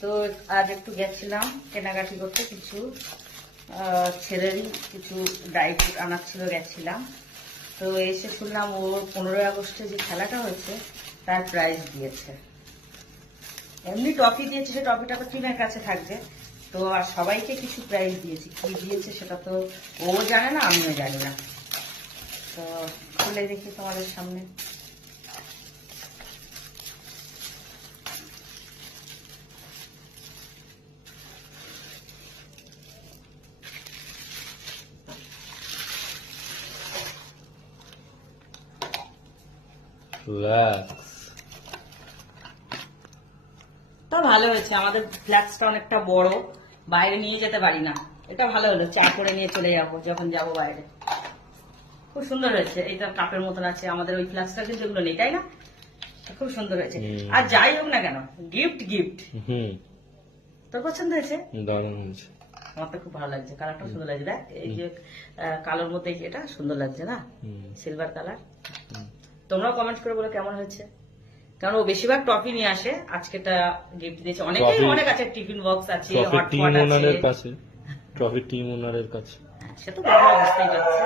তো আজ একটু গেছিলাম কেনাকাটি করতে, কিছু ছেলেরই কিছু ড্রাই ফ্রুট আনার ছিল, গেছিলাম। তো এসে শুনলাম ও 15ই আগস্টে যে খেলাটা হয়েছে তার প্রাইজ দিয়েছে। এমনি ট্রফি দিয়েছে, সে ট্রফিটা তো টিমের কাছে থাকবে। তো আর সবাইকে কিছু প্রাইজ দিয়েছে, কি দিয়েছে সেটা তো ও জানে না, আমিও জানি না। তো খুলে দেখি তোমাদের সামনে। তো ভালো হয়েছে, আমাদের ফ্ল্যাক্সটা অনেকটা বড়, বাইরে নিয়ে যেতে পারি না। এটা ভালো হলো, চা করে নিয়ে চলে যাবো যখন যাবো বাইরে। খুব সুন্দর হয়েছে, এইটা কাপের মতন আছে। আমাদের ওই ফ্ল্যাক্সটা কিন্তু এগুলো নেই, তাই না? খুব সুন্দর হয়েছে। আর যাই হোক না কেন, গিফট গিফট। তোর পছন্দ হয়েছে? দারুণ হয়েছে। আমার তো খুব ভালো লাগছে, কালারটা সুন্দর লাগছে। দেখ এই যে কালোর মধ্যে এটা সুন্দর লাগছে না, সিলভার কালার। তোমরাও কমেন্ট করে বলো কেমন হয়েছে। কারণ ও বেশিরভাগ ট্রফি নিয়ে আসে, আজকেটা গিফট দিয়েছে। অনেকেই অনেক আছে, টিফিন বক্স আছে, হটপট আছে। ট্রফি টিম ওনারের কাছে সে তো বুঝতেই পারছে।